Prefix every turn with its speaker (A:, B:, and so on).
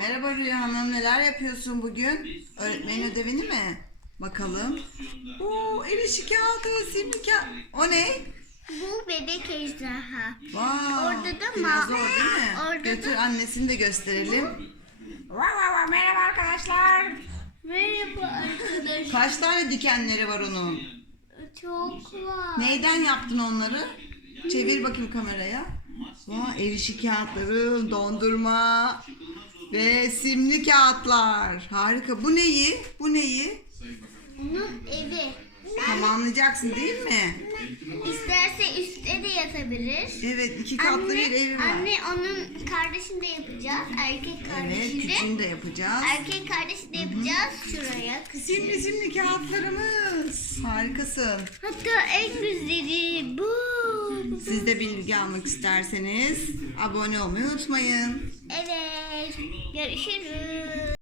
A: Merhaba Rüya Hanım, neler yapıyorsun bugün? Öğretmenin ödevini mi? Bakalım. Oo, el işi kağıdı, simli kağıt. O ne?
B: Bu bebek ejderha.
A: Vay,
B: Orada da ma-
A: zor değil mi?
B: Orada
A: Götür
B: da-
A: annesini de gösterelim. Vay vay vay, merhaba arkadaşlar.
B: Merhaba arkadaşlar.
A: Kaç tane dikenleri var onun?
B: Çok var.
A: Neyden yaptın onları? Çevir bakayım kameraya. Vay, el işi kağıtları, dondurma ve simli kağıtlar. Harika. Bu neyi? Bu neyi?
B: Onun evi.
A: Tamamlayacaksın değil mi?
B: İsterse üstte de yatabilir.
A: Evet, iki katlı bir evi var.
B: anne onun kardeşini de yapacağız. Erkek
A: Evet,
B: kardeşini.
A: küçüğünü de yapacağız.
B: Erkek kardeşini de yapacağız. Şuraya.
A: Simli simli kağıtlarımız. Harikasın.
B: Hatta en güzeli bu.
A: Siz de bilgi almak isterseniz abone olmayı unutmayın.
B: Evet. Görüşürüz.